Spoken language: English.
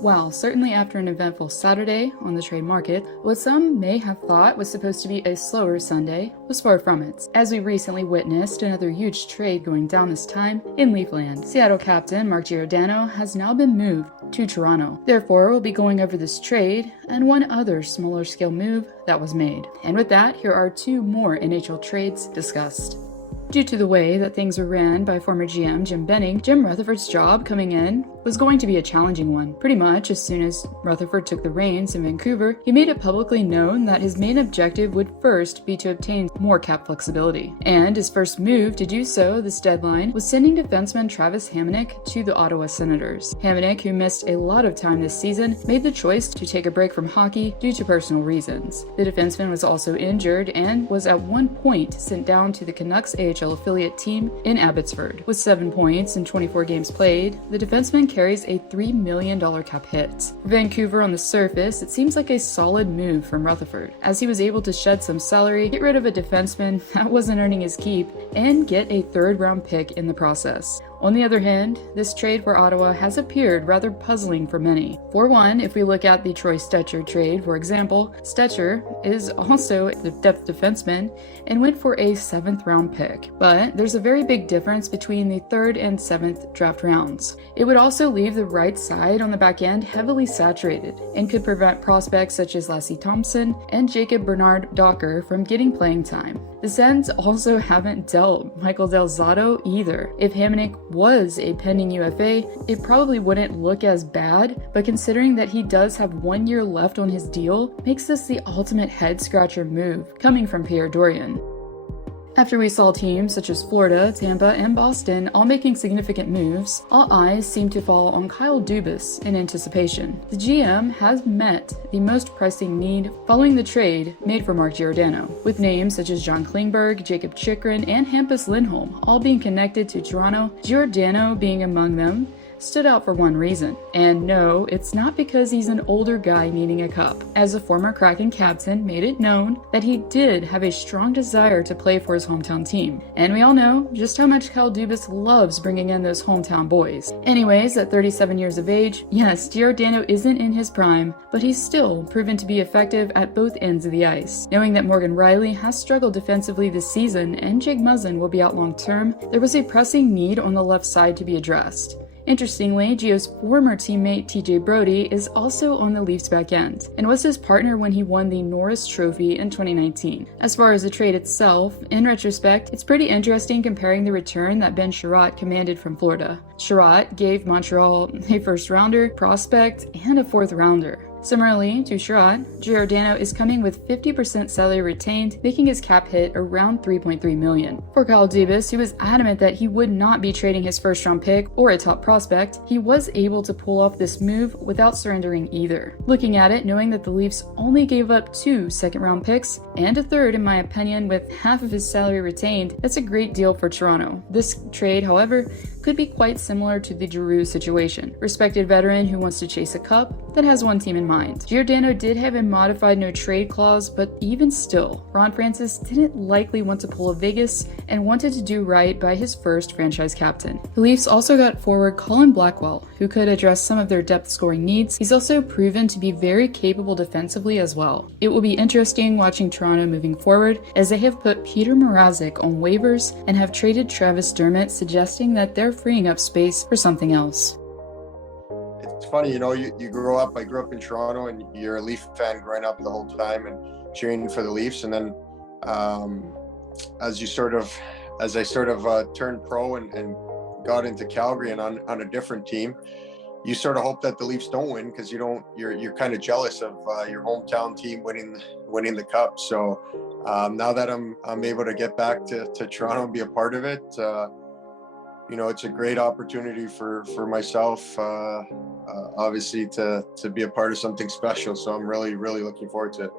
Well, certainly after an eventful Saturday on the trade market, what some may have thought was supposed to be a slower Sunday was far from it, as we recently witnessed another huge trade going down this time in Leafland. Seattle captain Mark Giordano has now been moved to Toronto. Therefore, we'll be going over this trade and one other smaller scale move that was made. And with that, here are two more NHL trades discussed. Due to the way that things were ran by former GM Jim Benning, Jim Rutherford's job coming in was going to be a challenging one. Pretty much as soon as Rutherford took the reins in Vancouver, he made it publicly known that his main objective would first be to obtain more cap flexibility. And his first move to do so this deadline was sending defenseman Travis Hamonic to the Ottawa Senators. Hamonic, who missed a lot of time this season, made the choice to take a break from hockey due to personal reasons. The defenseman was also injured and was at one point sent down to the Canucks AHL affiliate team in Abbotsford. With 7 points in 24 games played, the defenseman carries a $3 million cap hit. For Vancouver, on the surface, it seems like a solid move from Rutherford, as he was able to shed some salary, get rid of a defenseman that wasn't earning his keep, and get a third-round pick in the process. On the other hand, this trade for Ottawa has appeared rather puzzling for many. For one, if we look at the Troy Stecher trade, for example, Stecher is also the depth defenseman and went for a 7th round pick. But there's a very big difference between the 3rd and 7th draft rounds. It would also leave the right side on the back end heavily saturated and could prevent prospects such as Lassie Thompson and Jacob Bernard Docker from getting playing time. The Sens also haven't dealt Michael Del Zotto either. If Hamonic was a pending UFA, it probably wouldn't look as bad, but considering that he does have 1 year left on his deal, makes this the ultimate head-scratcher move coming from Pierre Dorion. After we saw teams such as Florida, Tampa, and Boston all making significant moves, all eyes seem to fall on Kyle Dubas in anticipation. The GM has met the most pressing need following the trade made for Mark Giordano, with names such as John Klingberg, Jacob Chychrun, and Hampus Lindholm all being connected to Toronto, Giordano being among them. Stood out for one reason. And no, it's not because he's an older guy needing a cup, as a former Kraken captain made it known that he did have a strong desire to play for his hometown team. And we all know just how much Kyle Dubas loves bringing in those hometown boys. Anyways, at 37 years of age, yes, Giordano isn't in his prime, but he's still proven to be effective at both ends of the ice. Knowing that Morgan Rielly has struggled defensively this season and Jake Muzzin will be out long term, there was a pressing need on the left side to be addressed. Interestingly, Gio's former teammate TJ Brodie is also on the Leafs' back end, and was his partner when he won the Norris Trophy in 2019. As far as the trade itself, in retrospect, it's pretty interesting comparing the return that Ben Sherratt commanded from Florida. Sherratt gave Montreal a first-rounder, prospect, and a 4th-rounder. Similarly to Sherratt, Giordano is coming with 50% salary retained, making his cap hit around $3.3 million. For Kyle Dubas, who was adamant that he would not be trading his first-round pick or a top prospect, he was able to pull off this move without surrendering either. Looking at it, knowing that the Leafs only gave up 2 second-round picks and a 3rd, in my opinion, with half of his salary retained, that's a great deal for Toronto. This trade, however, could be quite similar to the Giroux situation. Respected veteran who wants to chase a cup that has one team in mind. Giordano did have a modified no trade clause, but even still, Ron Francis didn't likely want to pull a Vegas and wanted to do right by his first franchise captain. The Leafs also got forward Colin Blackwell, who could address some of their depth scoring needs. He's also proven to be very capable defensively as well. It will be interesting watching Toronto moving forward, as they have put Peter Mrazek on waivers and have traded Travis Dermott, suggesting that they're freeing up space for something else. It's funny, you grow up, I grew up in Toronto, and you're a Leaf fan growing up the whole time and cheering for the Leafs. And then as I sort of turned pro and got into Calgary and on a different team, you sort of hope that the Leafs don't win, because you're kind of jealous of your hometown team winning the cup. So now that I'm able to get back to Toronto and be a part of it, it's a great opportunity for myself, obviously, to be a part of something special. So I'm really, really looking forward to it.